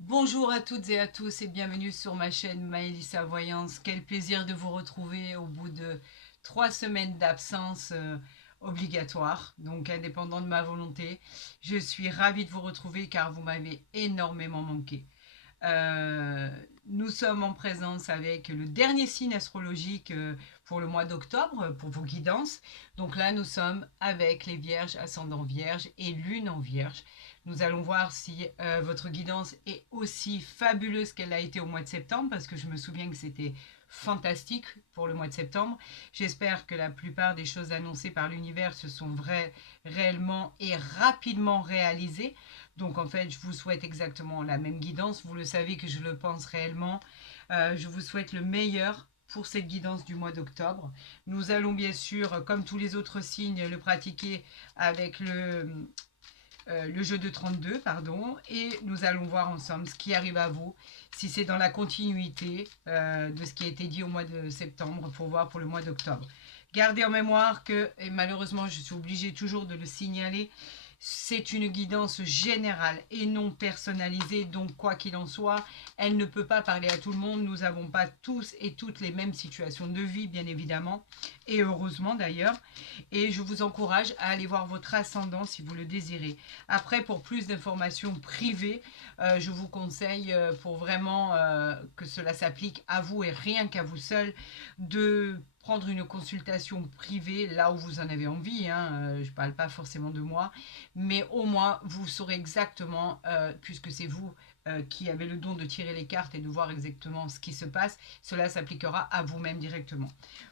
Bonjour à toutes et à tous et bienvenue sur ma chaîne Maëlissa Voyance. Quel plaisir de vous retrouver au bout de 3 semaines d'absence obligatoire, donc indépendant de ma volonté. Je suis ravie de vous retrouver car vous m'avez énormément manqué. Euh, Nous sommes en présence avec le dernier signe astrologique pour le mois d'octobre, pour vos guidances. Donc là, nous sommes avec les vierges, ascendant vierge et lune en vierge. Nous allons voir si votre guidance est aussi fabuleuse qu'elle a été au mois de septembre, parce que je me souviens que c'était fantastique pour le mois de septembre. J'espère que la plupart des choses annoncées par l'univers se sont réellement et rapidement réalisées. Donc en fait, je vous souhaite exactement la même guidance. Vous le savez que je le pense réellement. Je vous souhaite le meilleur pour cette guidance du mois d'octobre. Nous allons bien sûr, comme tous les autres signes, le pratiquer avec le jeu de 32, pardon, et nous allons voir ensemble ce qui arrive à vous, si c'est dans la continuité de ce qui a été dit au mois de septembre, pour voir pour le mois d'octobre. Gardez en mémoire que, et malheureusement je suis obligée toujours de le signaler, c'est une guidance générale et non personnalisée, donc quoi qu'il en soit, elle ne peut pas parler à tout le monde. Nous n'avons pas tous et toutes les mêmes situations de vie, bien évidemment, et heureusement d'ailleurs. Et je vous encourage à aller voir votre ascendant si vous le désirez. Après, pour plus d'informations privées, je vous conseille, pour vraiment que cela s'applique à vous et rien qu'à vous seul, de prendre une consultation privée là où vous en avez envie, hein. Je ne parle pas forcément de moi, mais au moins vous saurez exactement, puisque c'est vous qui avez le don de tirer les cartes et de voir exactement ce qui se passe, cela s'appliquera à vous-même directement.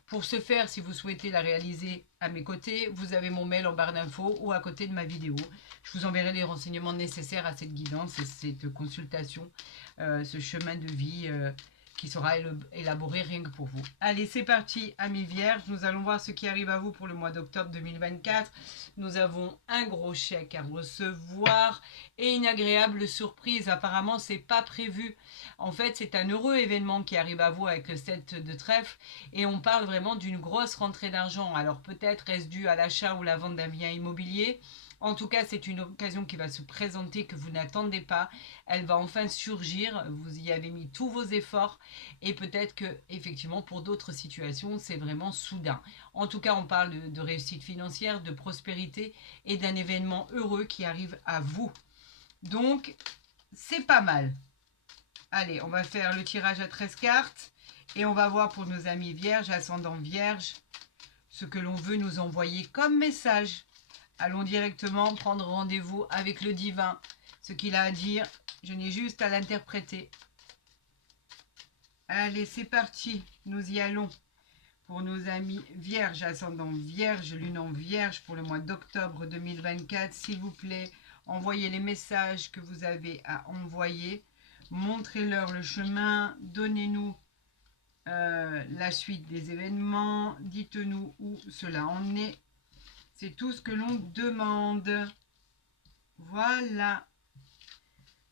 Pour ce faire, si vous souhaitez la réaliser à mes côtés, vous avez mon mail en barre d'infos ou à côté de ma vidéo. Je vous enverrai les renseignements nécessaires à cette guidance et cette consultation, ce chemin de vie qui sera élaboré rien que pour vous. Allez, c'est parti, amis vierges. Nous allons voir ce qui arrive à vous pour le mois d'octobre 2024. Nous avons un gros chèque à recevoir et une agréable surprise. Apparemment, c'est pas prévu. En fait, c'est un heureux événement qui arrive à vous avec le 7 de trèfle et on parle vraiment d'une grosse rentrée d'argent. Alors peut-être est-ce dû à l'achat ou la vente d'un bien immobilier. En tout cas, c'est une occasion qui va se présenter que vous n'attendez pas. Elle va enfin surgir. Vous y avez mis tous vos efforts et peut-être que, effectivement, pour d'autres situations, c'est vraiment soudain. En tout cas, on parle de réussite financière, de prospérité et d'un événement heureux qui arrive à vous. Donc, c'est pas mal. Allez, on va faire le tirage à 13 cartes et on va voir pour nos amis vierges, ascendant vierge, ce que l'on veut nous envoyer comme message. Allons directement prendre rendez-vous avec le divin. Ce qu'il a à dire, je n'ai juste à l'interpréter. Allez, c'est parti. Nous y allons. Pour nos amis vierges, ascendant vierge, lune en vierge pour le mois d'octobre 2024, s'il vous plaît, envoyez les messages que vous avez à envoyer. Montrez-leur le chemin. Donnez-nous la suite des événements. Dites-nous où cela en est. C'est tout ce que l'on demande. Voilà.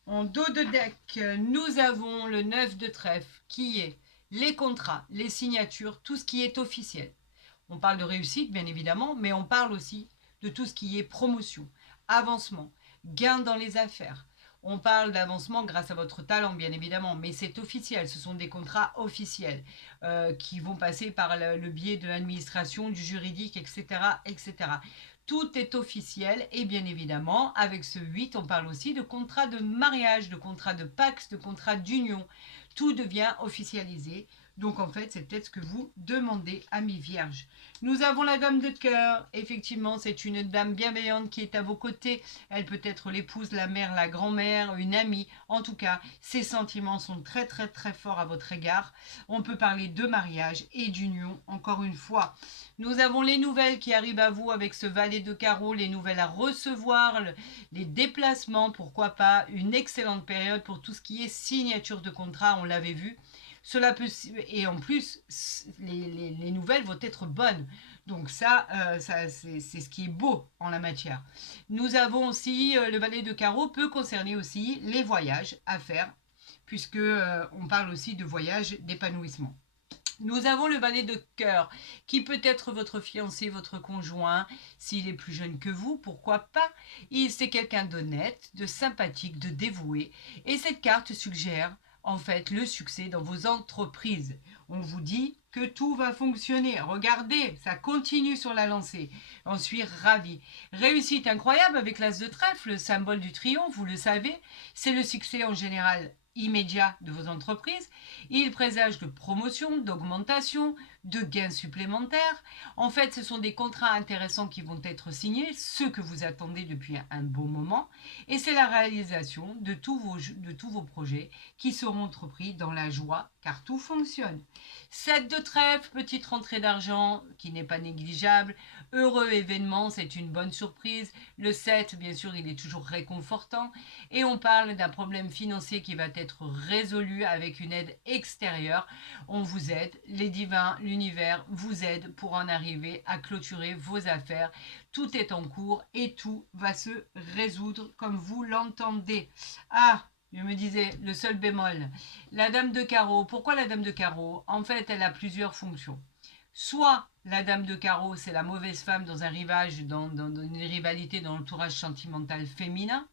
En dos de deck, nous avons le 9 de trèfle qui est les contrats, les signatures, tout ce qui est officiel. On parle de réussite, bien évidemment, mais on parle aussi de tout ce qui est promotion, avancement, gain dans les affaires. On parle d'avancement grâce à votre talent, bien évidemment, mais c'est officiel. Ce sont des contrats officiels qui vont passer par le biais de l'administration, du juridique, etc., etc. Tout est officiel et bien évidemment, avec ce 8, on parle aussi de contrat de mariage, de contrat de pax, de contrat d'union. Tout devient officialisé. Donc en fait, c'est peut-être ce que vous demandez, amis vierges. Nous avons la dame de cœur. Effectivement, c'est une dame bienveillante qui est à vos côtés. Elle peut être l'épouse, la mère, la grand-mère, une amie. En tout cas, ses sentiments sont très très très forts à votre égard. On peut parler de mariage et d'union, encore une fois. Nous avons les nouvelles qui arrivent à vous avec ce valet de carreau, les nouvelles à recevoir, les déplacements, pourquoi pas, une excellente période pour tout ce qui est signature de contrat, on l'avait vu. Cela peut, et en plus, les nouvelles vont être bonnes. Donc ça c'est ce qui est beau en la matière. Nous avons aussi, le valet de carreau peut concerner aussi les voyages à faire, puisque on parle aussi de voyages d'épanouissement. Nous avons le valet de cœur, qui peut être votre fiancé, votre conjoint, s'il est plus jeune que vous, pourquoi pas. C'est quelqu'un d'honnête, de sympathique, de dévoué. Et cette carte suggère en fait le succès dans vos entreprises. On vous dit que tout va fonctionner. Regardez, ça continue sur la lancée. On suis ravi. Réussite incroyable avec l'as de trèfle, le symbole du triomphe, vous le savez. C'est le succès en général immédiat de vos entreprises. Il présage de promotion, d'augmentation, de gains supplémentaires. En fait, ce sont des contrats intéressants qui vont être signés, ceux que vous attendez depuis un bon moment. Et c'est la réalisation de tous vos projets qui seront entrepris dans la joie, car tout fonctionne. 7 de trèfle, petite rentrée d'argent qui n'est pas négligeable. Heureux événement, c'est une bonne surprise. Le 7, bien sûr, il est toujours réconfortant. Et on parle d'un problème financier qui va être résolu avec une aide extérieure. On vous aide, les divins, l'univers vous aide pour en arriver à clôturer vos affaires. Tout est en cours et tout va se résoudre comme vous l'entendez. Ah, je me disais, le seul bémol, la dame de carreau. Pourquoi la dame de carreau? En fait, elle a plusieurs fonctions. Soit la dame de carreau, c'est la mauvaise femme dans un rivage, dans une rivalité dans l'entourage sentimental féminin.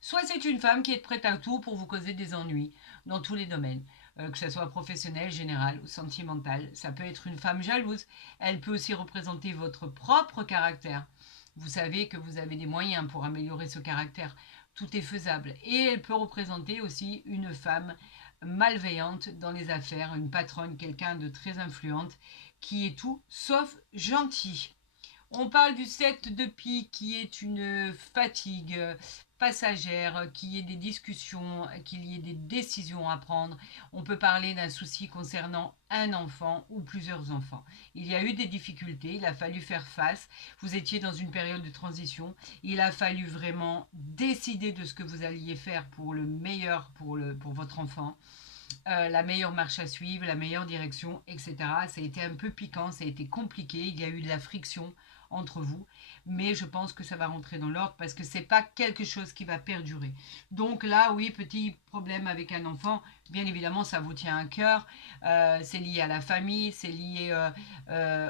Soit c'est une femme qui est prête à tout pour vous causer des ennuis dans tous les domaines, que ce soit professionnel, général ou sentimental. Ça peut être une femme jalouse. Elle peut aussi représenter votre propre caractère. Vous savez que vous avez des moyens pour améliorer ce caractère. Tout est faisable. Et elle peut représenter aussi une femme malveillante dans les affaires, une patronne, quelqu'un de très influente, qui est tout sauf gentil. On parle du 7 de pique qui est une fatigue passagère, qu'il y ait des discussions, qu'il y ait des décisions à prendre. On peut parler d'un souci concernant un enfant ou plusieurs enfants. Il y a eu des difficultés, il a fallu faire face. Vous étiez dans une période de transition. Il a fallu vraiment décider de ce que vous alliez faire pour le meilleur pour votre enfant. La meilleure marche à suivre, la meilleure direction, etc. Ça a été un peu piquant, ça a été compliqué, il y a eu de la friction entre vous, mais je pense que ça va rentrer dans l'ordre parce que c'est pas quelque chose qui va perdurer. Donc là, oui, petit problème avec un enfant, bien évidemment, ça vous tient à cœur, c'est lié à la famille, c'est lié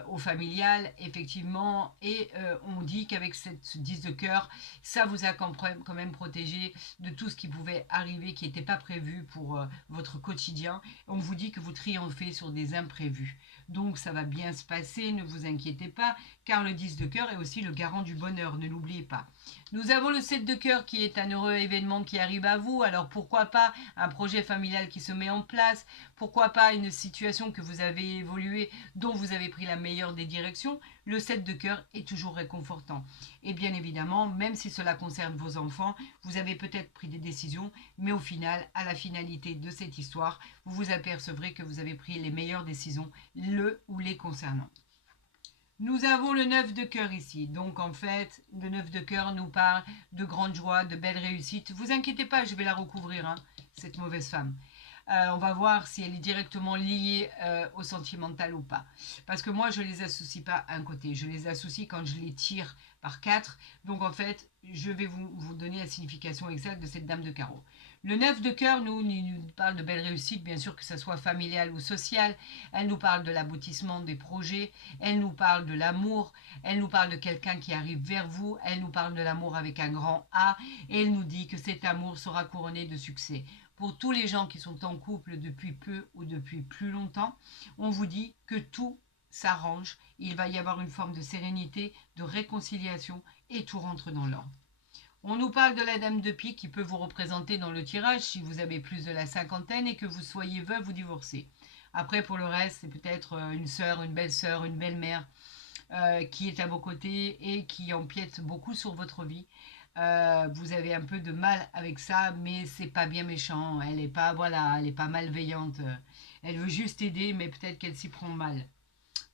au familial, effectivement, et on dit qu'avec ce 10 de cœur, ça vous a quand même protégé de tout ce qui pouvait arriver, qui n'était pas prévu pour votre quotidien. On vous dit que vous triomphez sur des imprévus. Donc ça va bien se passer, ne vous inquiétez pas, car le 10 de cœur est aussi le garant du bonheur, ne l'oubliez pas. Nous avons le 7 de cœur qui est un heureux événement qui arrive à vous, alors pourquoi pas un projet familial qui se met en place, pourquoi pas une situation que vous avez évolué, dont vous avez pris la meilleure des directions. Le 7 de cœur est toujours réconfortant. Et bien évidemment, même si cela concerne vos enfants, vous avez peut-être pris des décisions, mais au final, à la finalité de cette histoire, vous vous apercevrez que vous avez pris les meilleures décisions, le ou les concernant. Nous avons le 9 de cœur ici. Donc en fait, le 9 de cœur nous parle de grande joie, de belles réussites. Vous inquiétez pas, je vais la recouvrir, hein, cette mauvaise femme. On va voir si elle est directement liée au sentimental ou pas. Parce que moi, je ne les associe pas à un côté. Je les associe quand je les tire par 4. Donc en fait, je vais vous donner la signification exacte de cette dame de carreau. Le 9 de cœur nous parle de belles réussites, bien sûr que ce soit familiale ou sociale. Elle nous parle de l'aboutissement des projets. Elle nous parle de l'amour. Elle nous parle de quelqu'un qui arrive vers vous. Elle nous parle de l'amour avec un grand A. Et elle nous dit que cet amour sera couronné de succès. Pour tous les gens qui sont en couple depuis peu ou depuis plus longtemps, on vous dit que tout s'arrange. Il va y avoir une forme de sérénité, de réconciliation et tout rentre dans l'ordre. On nous parle de la dame de pique qui peut vous représenter dans le tirage si vous avez plus de la cinquantaine et que vous soyez veuve ou divorcé. Après, pour le reste, c'est peut-être une sœur, une belle-sœur, une belle-mère qui est à vos côtés et qui empiète beaucoup sur votre vie. Vous avez un peu de mal avec ça, mais c'est pas bien méchant. Elle est pas, voilà, elle est pas malveillante. Elle veut juste aider, mais peut-être qu'elle s'y prend mal.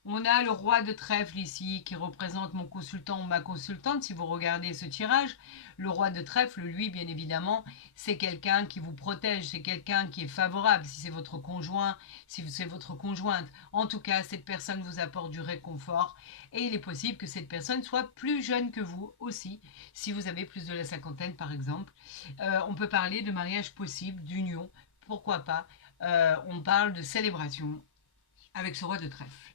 On a le roi de trèfle ici qui représente mon consultant ou ma consultante. Si vous regardez ce tirage, le roi de trèfle, lui, bien évidemment, c'est quelqu'un qui vous protège, c'est quelqu'un qui est favorable. Si c'est votre conjoint, si c'est votre conjointe, en tout cas, cette personne vous apporte du réconfort. Et il est possible que cette personne soit plus jeune que vous aussi, si vous avez plus de la cinquantaine, par exemple. On peut parler de mariage possible, d'union, pourquoi pas. On parle de célébration. avec ce roi de trèfle.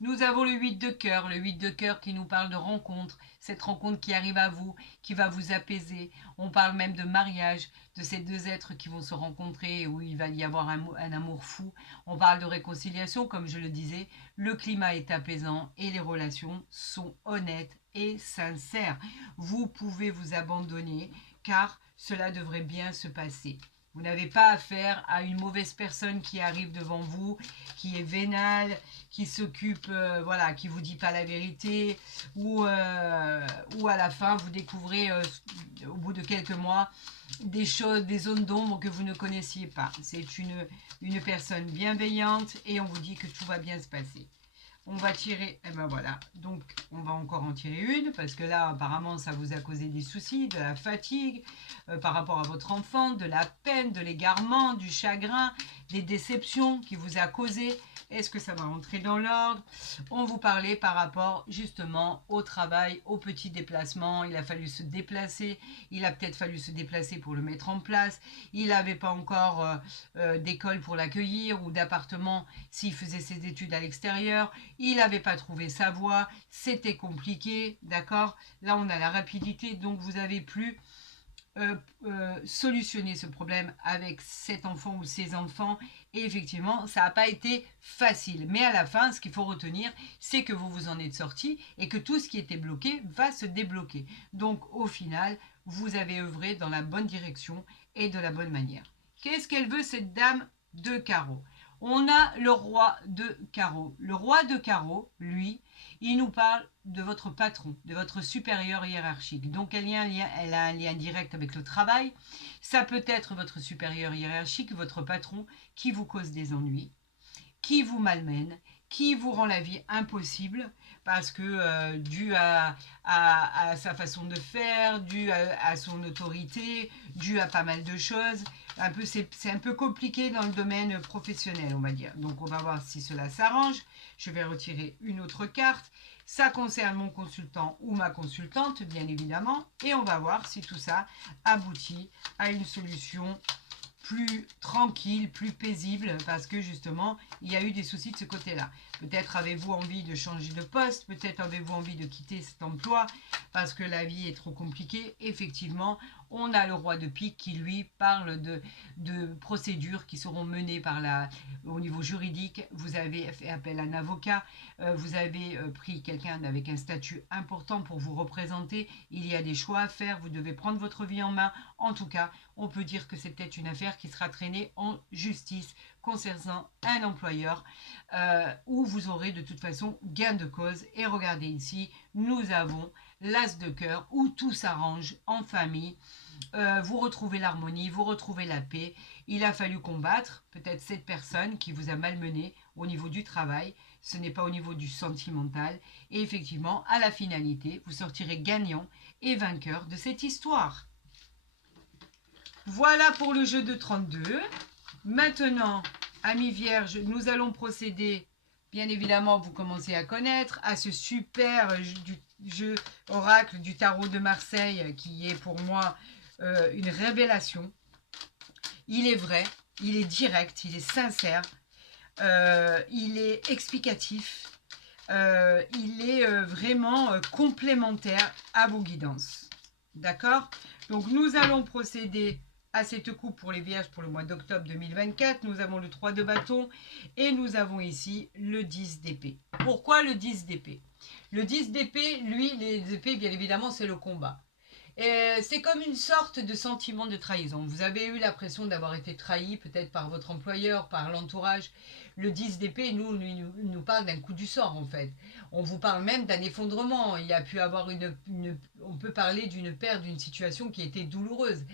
Nous avons le 8 de cœur, le 8 de cœur qui nous parle de rencontre, cette rencontre qui arrive à vous, qui va vous apaiser. On parle même de mariage, de ces deux êtres qui vont se rencontrer, où il va y avoir un amour fou. On parle de réconciliation, comme je le disais. Le climat est apaisant et les relations sont honnêtes et sincères. Vous pouvez vous abandonner car cela devrait bien se passer. Vous n'avez pas affaire à une mauvaise personne qui arrive devant vous, qui est vénale, qui s'occupe, voilà, qui vous dit pas la vérité, ou à la fin vous découvrez au bout de quelques mois des choses, des zones d'ombre que vous ne connaissiez pas. C'est une personne bienveillante et on vous dit que tout va bien se passer. On va tirer, et ben voilà, donc on va encore en tirer une, parce que là, apparemment, ça vous a causé des soucis, de la fatigue par rapport à votre enfant, de la peine, de l'égarement, du chagrin, des déceptions qui vous a causé. Est-ce que ça va rentrer dans l'ordre? On vous parlait par rapport justement au travail, aux petits déplacements. Il a fallu se déplacer. Il a peut-être fallu se déplacer pour le mettre en place. Il n'avait pas encore d'école pour l'accueillir ou d'appartement s'il faisait ses études à l'extérieur. Il n'avait pas trouvé sa voie. C'était compliqué, d'accord? Là, on a la rapidité, donc vous avez pu solutionner ce problème avec cet enfant ou ces enfants. Et effectivement, ça n'a pas été facile. Mais à la fin, ce qu'il faut retenir, c'est que vous vous en êtes sorti et que tout ce qui était bloqué va se débloquer. Donc, au final, vous avez œuvré dans la bonne direction et de la bonne manière. Qu'est-ce qu'elle veut, cette dame de carreau? On a le roi de carreau. Le roi de carreau, lui, il nous parle de votre patron, de votre supérieur hiérarchique. Donc, elle a un lien direct avec le travail. Ça peut être votre supérieur hiérarchique, votre patron, qui vous cause des ennuis, qui vous malmène, qui vous rend la vie impossible parce que dû à sa façon de faire, dû à son autorité, dû à pas mal de choses. C'est un peu compliqué dans le domaine professionnel, on va dire. Donc, on va voir si cela s'arrange. Je vais retirer une autre carte. Ça concerne mon consultant ou ma consultante, bien évidemment. Et on va voir si tout ça aboutit à une solution plus tranquille, plus paisible, parce que justement, il y a eu des soucis de ce côté-là. Peut-être avez-vous envie de changer de poste, peut-être avez-vous envie de quitter cet emploi, parce que la vie est trop compliquée. Effectivement, on a le roi de pique qui, lui, parle de procédures qui seront menées au niveau juridique. Vous avez fait appel à un avocat, vous avez pris quelqu'un avec un statut important pour vous représenter. Il y a des choix à faire, vous devez prendre votre vie en main. En tout cas, on peut dire que c'est peut-être une affaire qui sera traînée en justice concernant un employeur où vous aurez de toute façon gain de cause. Et regardez ici, nous avons l'as de cœur où tout s'arrange en famille. Vous retrouvez l'harmonie, vous retrouvez la paix. Il a fallu combattre peut-être cette personne qui vous a malmené au niveau du travail. Ce n'est pas au niveau du sentimental. Et effectivement, à la finalité, vous sortirez gagnant et vainqueur de cette histoire. Voilà pour le jeu de 32. Maintenant, amis vierges, nous allons procéder, bien évidemment, vous commencez à connaître, à ce super jeu oracle du tarot de Marseille qui est pour moi une révélation. Il est vrai, il est direct, il est sincère, il est explicatif, il est vraiment complémentaire à vos guidances. D'accord? Donc, nous allons procéder à cette coupe pour les vierges pour le mois d'octobre 2024. Nous avons le 3 de bâton et nous avons ici le 10 d'épée. Pourquoi le 10 d'épée? Le 10 d'épée, lui, les épées, bien évidemment, c'est le combat. C'est comme une sorte de sentiment de trahison. Vous avez eu l'impression d'avoir été trahi, peut-être par votre employeur, par l'entourage. Le 10 d'épée, nous parle d'un coup du sort, en fait. On vous parle même d'un effondrement. Il y a pu avoir on peut parler d'une perte, d'une situation qui était douloureuse.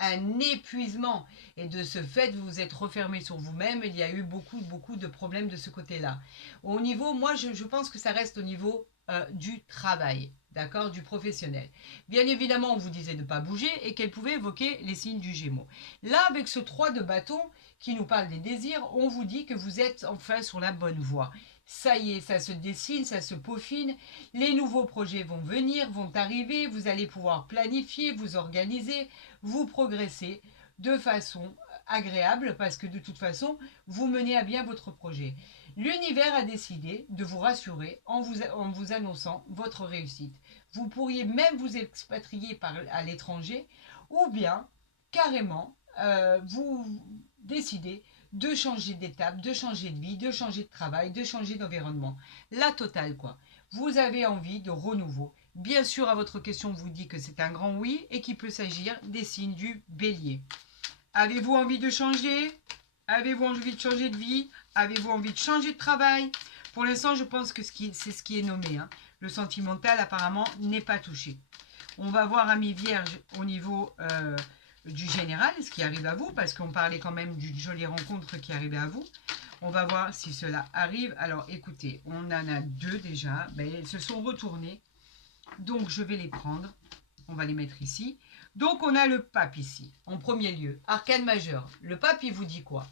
Un épuisement. Et de ce fait, vous vous êtes refermé sur vous-même. Il y a eu beaucoup de problèmes de ce côté-là. Au niveau, moi, je pense que ça reste au niveau du travail. D'accord, du professionnel. Bien évidemment, on vous disait de ne pas bouger et qu'elle pouvait évoquer les signes du Gémeaux. Là, avec ce 3 de bâton qui nous parle des désirs, on vous dit que vous êtes enfin sur la bonne voie. Ça y est, ça se dessine, ça se peaufine. Les nouveaux projets vont venir, vont arriver. Vous allez pouvoir planifier, vous organiser, vous progresser de façon agréable parce que de toute façon, vous menez à bien votre projet. L'univers a décidé de vous rassurer en vous annonçant votre réussite. Vous pourriez même vous expatrier à l'étranger ou bien carrément vous décidez de changer d'étape, de changer de vie, de changer de travail, de changer d'environnement. La totale quoi. Vous avez envie de renouveau. Bien sûr, à votre question, vous dit que c'est un grand oui et qu'il peut s'agir des signes du bélier. Avez-vous envie de changer? Avez-vous envie de changer de vie? Avez-vous envie de changer de travail? Pour l'instant, je pense que c'est ce qui est nommé. Hein. Le sentimental, apparemment, n'est pas touché. On va voir, amis vierges, au niveau du général, ce qui arrive à vous, parce qu'on parlait quand même d'une jolie rencontre qui arrivait à vous. On va voir si cela arrive. Alors, écoutez, on en a deux déjà. Ben, elles se sont retournées. Donc, je vais les prendre. On va les mettre ici. Donc, on a le pape ici, en premier lieu. Arcane majeur. Le pape, il vous dit quoi?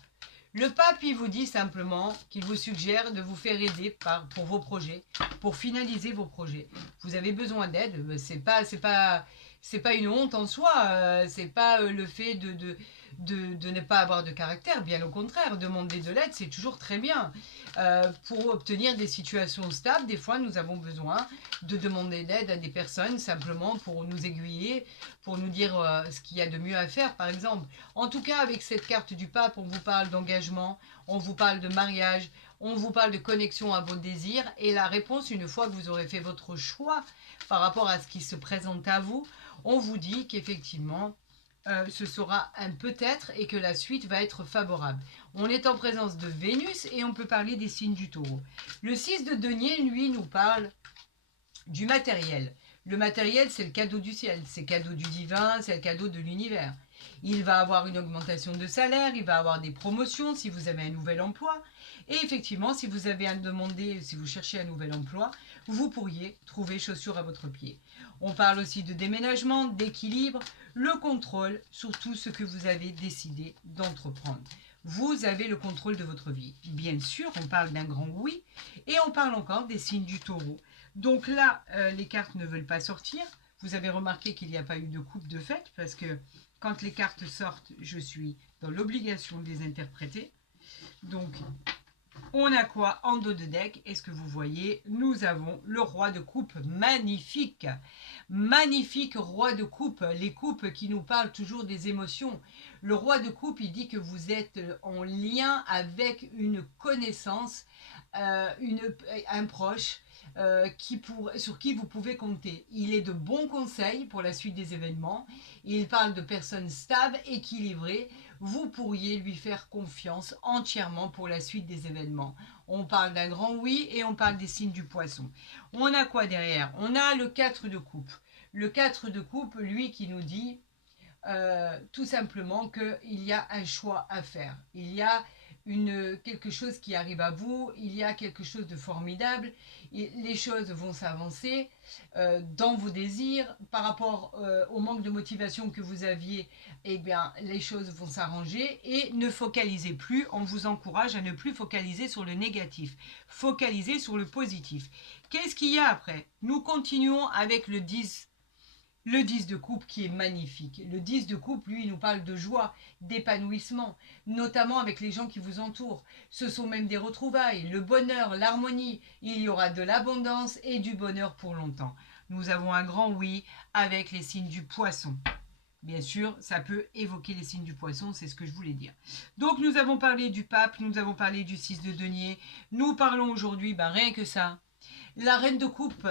Le pape, il vous dit simplement qu'il vous suggère de vous faire aider pour vos projets, pour finaliser vos projets. Vous avez besoin d'aide, c'est pas une honte en soi, c'est pas le fait de ne pas avoir de caractère, bien au contraire, demander de l'aide, c'est toujours très bien. Pour obtenir des situations stables, des fois, nous avons besoin de demander d'aide à des personnes simplement pour nous aiguiller, pour nous dire ce qu'il y a de mieux à faire, par exemple. En tout cas, avec cette carte du pape, on vous parle d'engagement, on vous parle de mariage, on vous parle de connexion à vos désirs. Et la réponse, une fois que vous aurez fait votre choix par rapport à ce qui se présente à vous, on vous dit qu'effectivement, ce sera un peut-être et que la suite va être favorable. On est en présence de Vénus et on peut parler des signes du taureau. Le 6 de denier, lui, nous parle du matériel. Le matériel, c'est le cadeau du ciel, c'est le cadeau du divin, c'est le cadeau de l'univers. Il va avoir une augmentation de salaire, il va avoir des promotions si vous avez un nouvel emploi. Et effectivement, si vous avez si vous cherchez un nouvel emploi, vous pourriez trouver chaussures à votre pied. On parle aussi de déménagement, d'équilibre, le contrôle sur tout ce que vous avez décidé d'entreprendre. Vous avez le contrôle de votre vie. Bien sûr, on parle d'un grand oui et on parle encore des signes du taureau. Donc là, les cartes ne veulent pas sortir. Vous avez remarqué qu'il n'y a pas eu de coupe de fête parce que quand les cartes sortent, je suis dans l'obligation de les interpréter. Donc, on a quoi en dos de deck? Est-ce que vous voyez? Nous avons le roi de coupe, magnifique. Magnifique roi de coupe, les coupes qui nous parlent toujours des émotions. Le roi de coupe, il dit que vous êtes en lien avec une connaissance, un proche, sur qui vous pouvez compter. Il est de bons conseils pour la suite des événements. Il parle de personnes stables, équilibrées. Vous pourriez lui faire confiance entièrement pour la suite des événements. On parle d'un grand oui et on parle des signes du poisson. On a quoi derrière? On a le 4 de coupe. Le 4 de coupe, lui, qui nous dit tout simplement qu'il y a un choix à faire. Il y a quelque chose qui arrive à vous, il y a quelque chose de formidable, les choses vont s'avancer dans vos désirs, par rapport au manque de motivation que vous aviez, eh bien, les choses vont s'arranger et ne focalisez plus, on vous encourage à ne plus focaliser sur le négatif, focaliser sur le positif. Qu'est-ce qu'il y a après? Nous continuons avec le 10. Le 10 de coupe qui est magnifique. Le 10 de coupe, lui, nous parle de joie, d'épanouissement, notamment avec les gens qui vous entourent. Ce sont même des retrouvailles, le bonheur, l'harmonie. Il y aura de l'abondance et du bonheur pour longtemps. Nous avons un grand oui avec les signes du poisson. Bien sûr, ça peut évoquer les signes du poisson, c'est ce que je voulais dire. Donc, nous avons parlé du pape, nous avons parlé du 6 de denier. Nous parlons aujourd'hui, rien que ça, la reine de coupe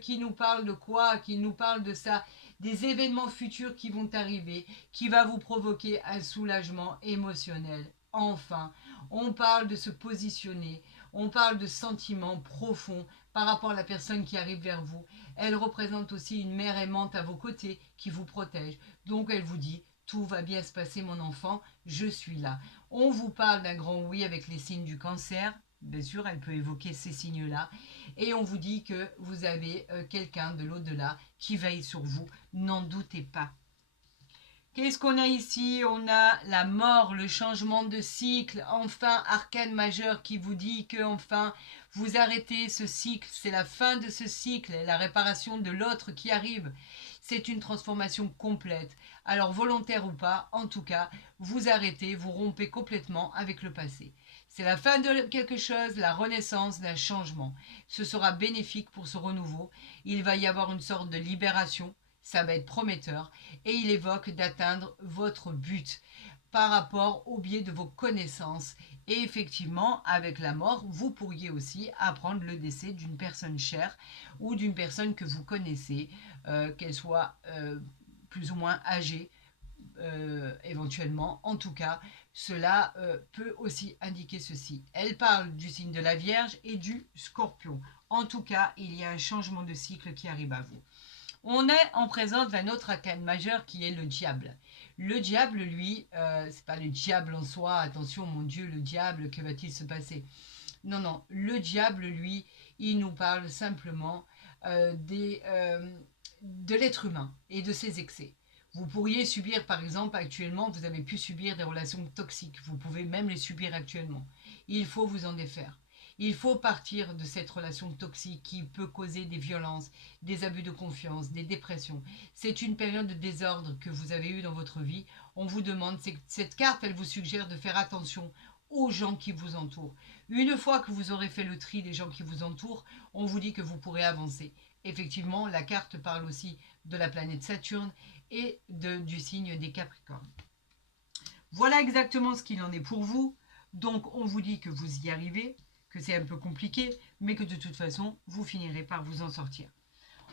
qui nous parle de quoi? Qui nous parle de ça, des événements futurs qui vont arriver, qui va vous provoquer un soulagement émotionnel. Enfin, on parle de se positionner, on parle de sentiments profonds par rapport à la personne qui arrive vers vous. Elle représente aussi une mère aimante à vos côtés qui vous protège. Donc elle vous dit, tout va bien se passer mon enfant, je suis là. On vous parle d'un grand oui avec les signes du cancer. Bien sûr, elle peut évoquer ces signes-là. Et on vous dit que vous avez quelqu'un de l'au-delà qui veille sur vous. N'en doutez pas. Qu'est-ce qu'on a ici? On a la mort, le changement de cycle. Enfin, arcane majeur qui vous dit que enfin vous arrêtez ce cycle. C'est la fin de ce cycle, la réparation de l'autre qui arrive. C'est une transformation complète Alors volontaire ou pas, en tout cas, vous arrêtez, vous rompez complètement avec le passé. C'est la fin de quelque chose, la renaissance d'un changement. Ce sera bénéfique pour ce renouveau. Il va y avoir une sorte de libération, ça va être prometteur, et il évoque d'atteindre votre but par rapport au biais de vos connaissances. Et effectivement, avec la mort, vous pourriez aussi apprendre le décès d'une personne chère ou d'une personne que vous connaissez, qu'elle soit plus ou moins âgée, éventuellement. En tout cas, cela peut aussi indiquer ceci. Elle parle du signe de la Vierge et du Scorpion. En tout cas, il y a un changement de cycle qui arrive à vous. On est en présence d'un autre arcane majeur qui est le diable. Le diable, lui, c'est pas le diable en soi, attention, mon Dieu, le diable, que va-t-il se passer? Non, non, le diable, lui, il nous parle simplement de l'être humain et de ses excès. Vous pourriez subir, par exemple, actuellement, vous avez pu subir des relations toxiques. Vous pouvez même les subir actuellement. Il faut vous en défaire. Il faut partir de cette relation toxique qui peut causer des violences, des abus de confiance, des dépressions. C'est une période de désordre que vous avez eue dans votre vie. On vous demande, cette carte, elle vous suggère de faire attention aux gens qui vous entourent. Une fois que vous aurez fait le tri des gens qui vous entourent, on vous dit que vous pourrez avancer. Effectivement, la carte parle aussi de la planète Saturne et du signe des Capricornes. Voilà exactement ce qu'il en est pour vous. Donc, on vous dit que vous y arrivez, que c'est un peu compliqué, mais que de toute façon, vous finirez par vous en sortir.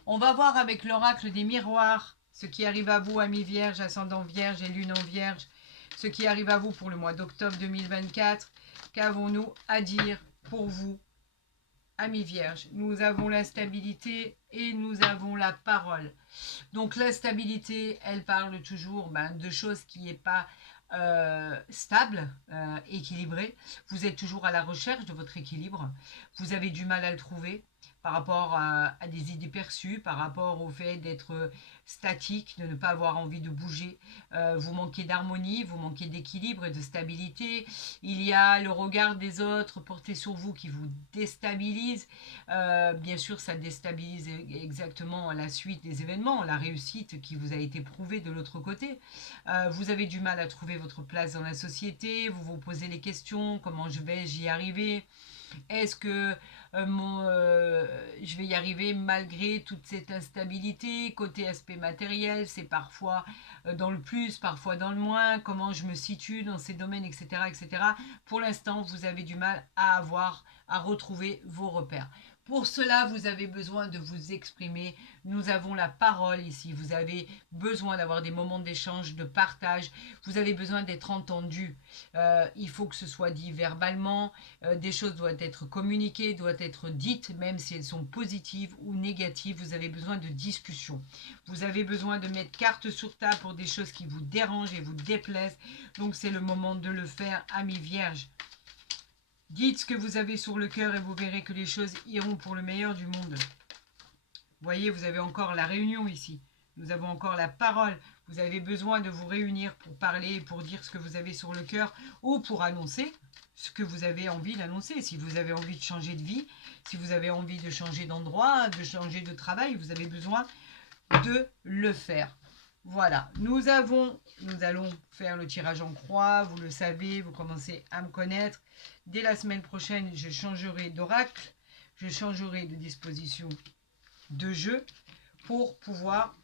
On va voir avec l'oracle des miroirs ce qui arrive à vous, amis vierges, ascendant vierge et lune en vierge, ce qui arrive à vous pour le mois d'octobre 2024. Qu'avons-nous à dire pour vous, amis vierges? Nous avons la stabilité et nous avons la parole. Donc la stabilité, elle parle toujours de choses qui n'est pas stable, équilibré. Vous êtes toujours à la recherche de votre équilibre. Vous avez du mal à le trouver par rapport à des idées perçues, par rapport au fait d'être statique, de ne pas avoir envie de bouger. Vous manquez d'harmonie, vous manquez d'équilibre et de stabilité. Il y a le regard des autres porté sur vous qui vous déstabilise. Bien sûr, ça déstabilise exactement la suite des événements, la réussite qui vous a été prouvée de l'autre côté. Vous avez du mal à trouver votre place dans la société, vous vous posez les questions, comment j'y arriver? Est-ce que je vais y arriver malgré toute cette instabilité? Côté aspect matériel, c'est parfois dans le plus, parfois dans le moins. Comment je me situe dans ces domaines, etc., etc. Pour l'instant, vous avez du mal à retrouver vos repères. Pour cela, vous avez besoin de vous exprimer. Nous avons la parole ici. Vous avez besoin d'avoir des moments d'échange, de partage. Vous avez besoin d'être entendu. Il faut que ce soit dit verbalement. Des choses doivent être communiquées, doivent être dites, même si elles sont positives ou négatives. Vous avez besoin de discussion. Vous avez besoin de mettre carte sur table pour des choses qui vous dérangent et vous déplaisent. Donc c'est le moment de le faire, amis vierges. Dites ce que vous avez sur le cœur et vous verrez que les choses iront pour le meilleur du monde. Vous voyez, vous avez encore la réunion ici. Nous avons encore la parole. Vous avez besoin de vous réunir pour parler, pour dire ce que vous avez sur le cœur ou pour annoncer ce que vous avez envie d'annoncer. Si vous avez envie de changer de vie, si vous avez envie de changer d'endroit, de changer de travail, vous avez besoin de le faire. Voilà, nous allons faire le tirage en croix, vous le savez, vous commencez à me connaître. Dès la semaine prochaine, je changerai d'oracle, je changerai de disposition de jeu pour pouvoir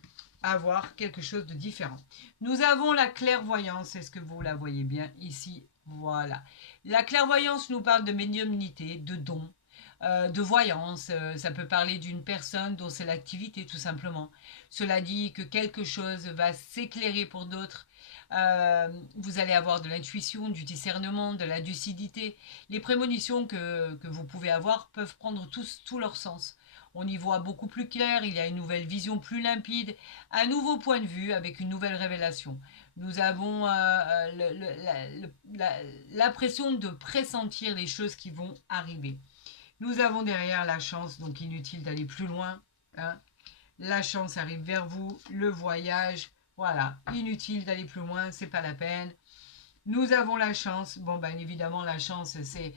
avoir quelque chose de différent. Nous avons la clairvoyance, est-ce que vous la voyez bien ici? Voilà. La clairvoyance nous parle de médiumnité, de dons, de voyance. Ça peut parler d'une personne dont c'est l'activité tout simplement. Cela dit que quelque chose va s'éclairer pour d'autres. Vous allez avoir de l'intuition, du discernement, de la lucidité. Les prémonitions que vous pouvez avoir peuvent prendre tout leur sens. On y voit beaucoup plus clair, il y a une nouvelle vision plus limpide, un nouveau point de vue avec une nouvelle révélation. Nous avons l'impression de pressentir les choses qui vont arriver. Nous avons derrière la chance, donc inutile d'aller plus loin. Hein. La chance arrive vers vous, le voyage, voilà, inutile d'aller plus loin, c'est pas la peine. Nous avons la chance, bon ben évidemment la chance c'est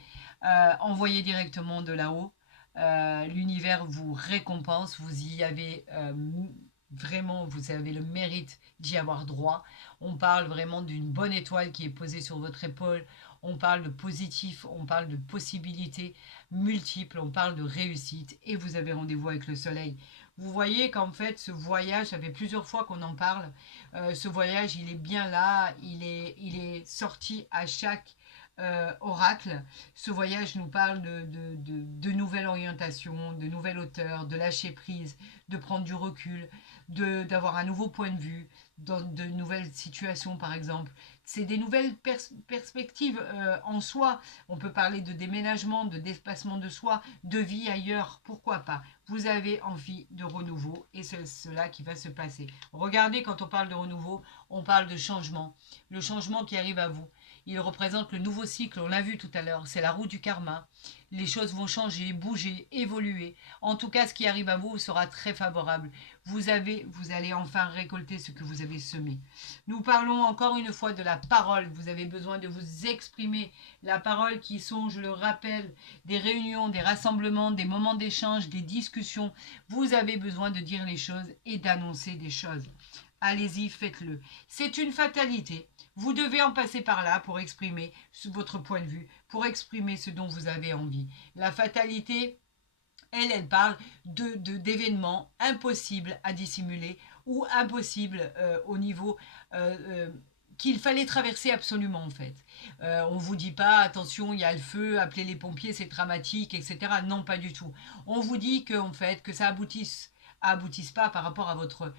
envoyer directement de là-haut. L'univers vous récompense, vous y avez vraiment, vous avez le mérite d'y avoir droit. On parle vraiment d'une bonne étoile qui est posée sur votre épaule. On parle de positif, on parle de possibilités multiples, on parle de réussite et vous avez rendez-vous avec le soleil. Vous voyez qu'en fait, ce voyage, ça fait plusieurs fois qu'on en parle. Ce voyage, il est bien là, il est sorti à chaque oracle. Ce voyage nous parle de nouvelles orientations, de nouvelles hauteurs, de lâcher prise, de prendre du recul, d'avoir un nouveau point de vue dans de nouvelles situations, par exemple. C'est des nouvelles perspectives en soi. On peut parler de déménagement, de déplacement de soi, de vie ailleurs, pourquoi pas. Vous avez envie de renouveau et c'est cela qui va se passer. Regardez, quand on parle de renouveau, on parle de changement. Le changement qui arrive à vous. Il représente le nouveau cycle, on l'a vu tout à l'heure, c'est la roue du karma. Les choses vont changer, bouger, évoluer. En tout cas, ce qui arrive à vous sera très favorable. Vous allez enfin récolter ce que vous avez semé. Nous parlons encore une fois de la parole. Vous avez besoin de vous exprimer. La parole qui sont, je le rappelle, des réunions, des rassemblements, des moments d'échange, des discussions. Vous avez besoin de dire les choses et d'annoncer des choses. Allez-y, faites-le. C'est une fatalité. Vous devez en passer par là pour exprimer votre point de vue, pour exprimer ce dont vous avez envie. La fatalité, elle parle d'événements impossibles à dissimuler ou impossibles au niveau qu'il fallait traverser absolument en fait. On ne vous dit pas attention, il y a le feu, appelez les pompiers, c'est dramatique, etc. Non, pas du tout. On vous dit que en fait que ça aboutisse pas par rapport à votre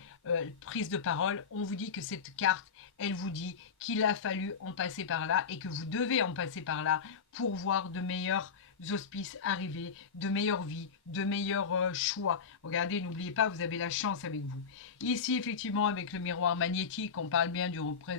prise de parole. On vous dit que cette carte, elle vous dit qu'il a fallu en passer par là et que vous devez en passer par là pour voir de meilleurs auspices arriver, de meilleures vies, de meilleurs choix. Regardez, n'oubliez pas, vous avez la chance avec vous. Ici, effectivement, avec le miroir magnétique, on parle bien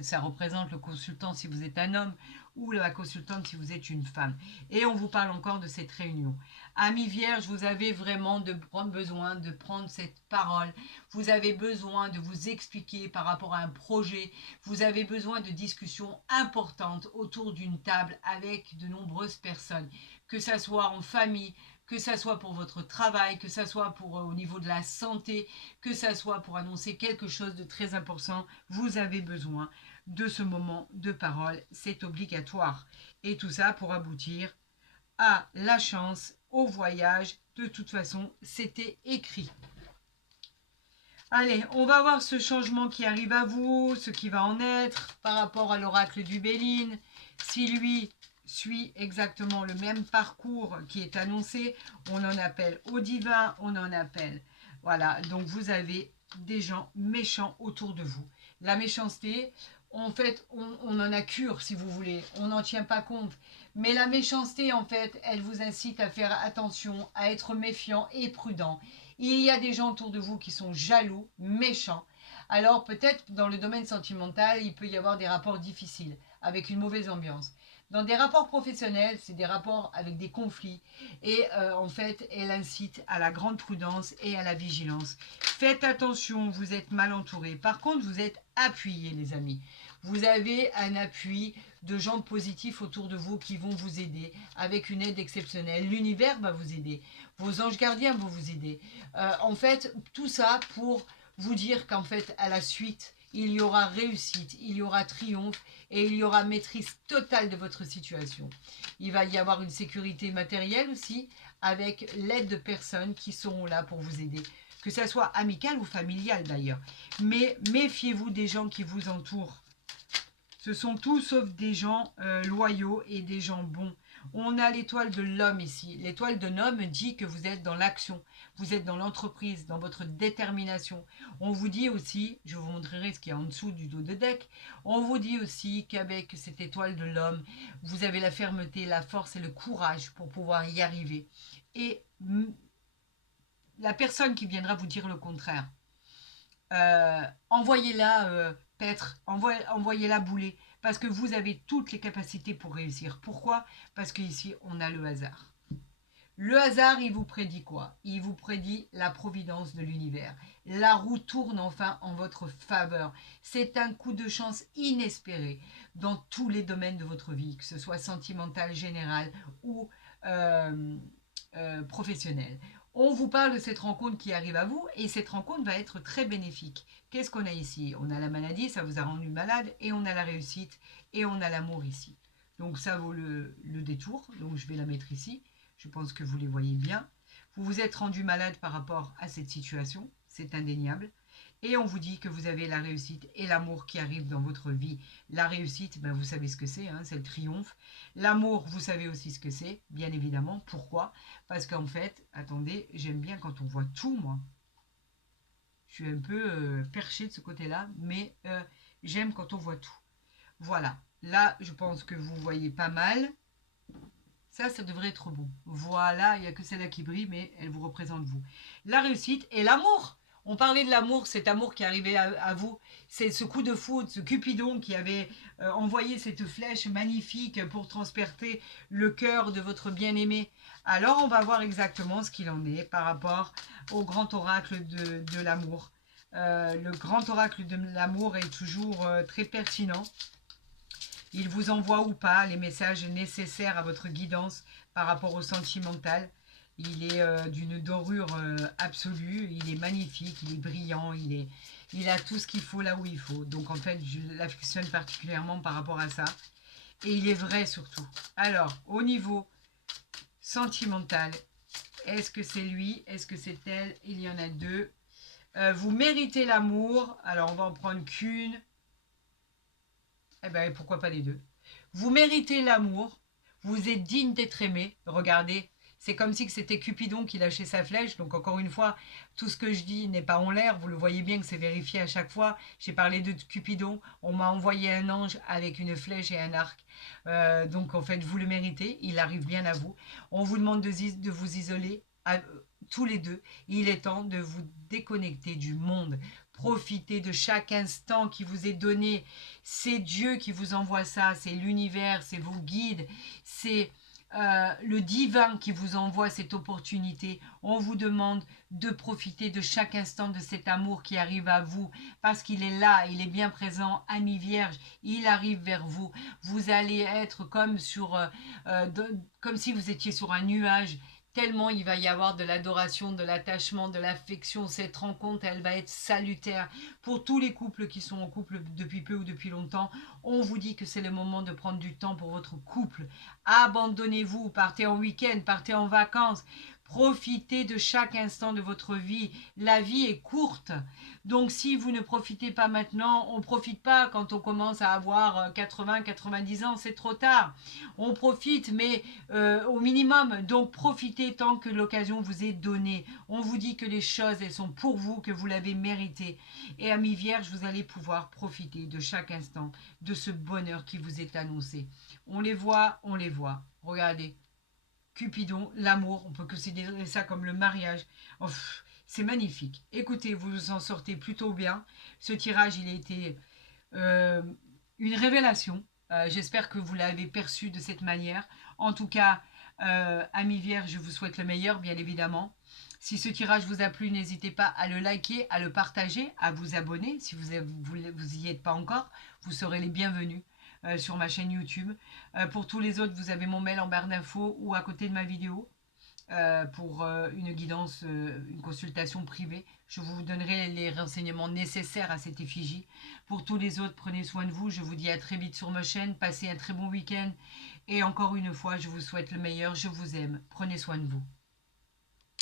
ça représente le consultant si vous êtes un homme ou la consultante si vous êtes une femme. Et on vous parle encore de cette réunion. Amis vierges, vous avez vraiment besoin de prendre cette parole. Vous avez besoin de vous expliquer par rapport à un projet. Vous avez besoin de discussions importantes autour d'une table avec de nombreuses personnes, que ça soit en famille, que ça soit pour votre travail, que ça soit pour au niveau de la santé, que ça soit pour annoncer quelque chose de très important. Vous avez besoin de ce moment de parole, c'est obligatoire. Et tout ça pour aboutir à la chance, au voyage. De toute façon, c'était écrit. Allez, on va voir ce changement qui arrive à vous, ce qui va en être par rapport à l'oracle du Béline. Si lui suit exactement le même parcours qui est annoncé, on en appelle au divin, on en appelle. Voilà, donc vous avez des gens méchants autour de vous. La méchanceté, en fait, on en a cure, si vous voulez. On n'en tient pas compte. Mais la méchanceté, en fait, elle vous incite à faire attention, à être méfiant et prudent. Il y a des gens autour de vous qui sont jaloux, méchants. Alors peut-être dans le domaine sentimental, il peut y avoir des rapports difficiles, avec une mauvaise ambiance. Dans des rapports professionnels, c'est des rapports avec des conflits. Et en fait, elle incite à la grande prudence et à la vigilance. Faites attention, vous êtes mal entouré. Par contre, vous êtes appuyés, les amis. Vous avez un appui de gens positifs autour de vous qui vont vous aider avec une aide exceptionnelle. L'univers va vous aider. Vos anges gardiens vont vous aider. En fait, tout ça pour vous dire qu'en fait, à la suite, il y aura réussite, il y aura triomphe et il y aura maîtrise totale de votre situation. Il va y avoir une sécurité matérielle aussi avec l'aide de personnes qui seront là pour vous aider. Que ça soit amical ou familial d'ailleurs. Mais méfiez-vous des gens qui vous entourent. Ce sont tous sauf des gens loyaux et des gens bons. On a l'étoile de l'homme ici. L'étoile de l'homme dit que vous êtes dans l'action, vous êtes dans l'entreprise, dans votre détermination. On vous dit aussi, je vous montrerai ce qu'il y a en dessous du dos de deck, on vous dit aussi qu'avec cette étoile de l'homme, vous avez la fermeté, la force et le courage pour pouvoir y arriver. Et la personne qui viendra vous dire le contraire, envoyez-la paître, envoyez-la bouler, parce que vous avez toutes les capacités pour réussir. Pourquoi? Parce qu'ici, on a le hasard. Le hasard, il vous prédit quoi? Il vous prédit la providence de l'univers. La roue tourne enfin en votre faveur. C'est un coup de chance inespéré dans tous les domaines de votre vie, que ce soit sentimental, général ou professionnel. On vous parle de cette rencontre qui arrive à vous et cette rencontre va être très bénéfique. Qu'est-ce qu'on a ici? On a la maladie, ça vous a rendu malade, et on a la réussite et on a l'amour ici. Donc ça vaut le détour, donc je vais la mettre ici. Je pense que vous les voyez bien. Vous vous êtes rendu malade par rapport à cette situation, c'est indéniable. Et on vous dit que vous avez la réussite et l'amour qui arrivent dans votre vie. La réussite, ben vous savez ce que c'est, hein, c'est le triomphe. L'amour, vous savez aussi ce que c'est, bien évidemment. Pourquoi? Parce qu'en fait, attendez, j'aime bien quand on voit tout, moi. Je suis un peu perché de ce côté-là, mais j'aime quand on voit tout. Voilà, là, je pense que vous voyez pas mal. Ça devrait être bon. Voilà, il n'y a que celle-là qui brille, mais elle vous représente vous. La réussite et l'amour. On parlait de l'amour, cet amour qui arrivait à vous. C'est ce coup de foudre, ce Cupidon qui avait envoyé cette flèche magnifique pour transpercer le cœur de votre bien-aimé. Alors, on va voir exactement ce qu'il en est par rapport au grand oracle de l'amour. Le grand oracle de l'amour est toujours très pertinent. Il vous envoie ou pas les messages nécessaires à votre guidance par rapport au sentimental. Il est d'une dorure absolue, il est magnifique, il est brillant, il a tout ce qu'il faut là où il faut. Donc en fait, je l'affectionne particulièrement par rapport à ça. Et il est vrai surtout. Alors, au niveau sentimental, est-ce que c'est lui? Est-ce que c'est elle? Il y en a deux. Vous méritez l'amour. Alors, on va en prendre qu'une. Eh bien, pourquoi pas les deux? Vous méritez l'amour, vous êtes digne d'être aimé. Regardez, c'est comme si c'était Cupidon qui lâchait sa flèche. Donc encore une fois, tout ce que je dis n'est pas en l'air. Vous le voyez bien que c'est vérifié à chaque fois. J'ai parlé de Cupidon. On m'a envoyé un ange avec une flèche et un arc. Donc en fait, vous le méritez. Il arrive bien à vous. On vous demande de vous isoler tous les deux. Il est temps de vous déconnecter du monde. Profitez de chaque instant qui vous est donné. C'est Dieu qui vous envoie ça, c'est l'univers, c'est vos guides, c'est le divin qui vous envoie cette opportunité. On vous demande de profiter de chaque instant de cet amour qui arrive à vous parce qu'il est là, il est bien présent, ami vierge, il arrive vers vous. Vous allez être comme si vous étiez sur un nuage. Tellement il va y avoir de l'adoration, de l'attachement, de l'affection. Cette rencontre, elle va être salutaire. Pour tous les couples qui sont en couple depuis peu ou depuis longtemps, on vous dit que c'est le moment de prendre du temps pour votre couple. Abandonnez-vous, partez en week-end, partez en vacances. Profitez de chaque instant de votre vie. La vie est courte. Donc si vous ne profitez pas maintenant, on ne profite pas quand on commence à avoir 80, 90 ans, c'est trop tard. On profite, mais au minimum. Donc profitez tant que l'occasion vous est donnée. On vous dit que les choses, elles sont pour vous, que vous l'avez mérité. Et amis vierges, vous allez pouvoir profiter de chaque instant de ce bonheur qui vous est annoncé. On les voit, on les voit. Regardez. Cupidon, l'amour, on peut considérer ça comme le mariage. Oh, c'est magnifique. Écoutez, vous en sortez plutôt bien. Ce tirage, il a été euh, une révélation. J'espère que vous l'avez perçu de cette manière. En tout cas, amis vierges, je vous souhaite le meilleur, bien évidemment. Si ce tirage vous a plu, n'hésitez pas à le liker, à le partager, à vous abonner. Si vous y êtes pas encore, vous serez les bienvenus sur ma chaîne YouTube. Pour tous les autres, vous avez mon mail en barre d'infos ou à côté de ma vidéo pour une guidance, une consultation privée. Je vous donnerai les renseignements nécessaires à cette effigie. Pour tous les autres, prenez soin de vous. Je vous dis à très vite sur ma chaîne. Passez un très bon week-end. Et encore une fois, je vous souhaite le meilleur. Je vous aime. Prenez soin de vous.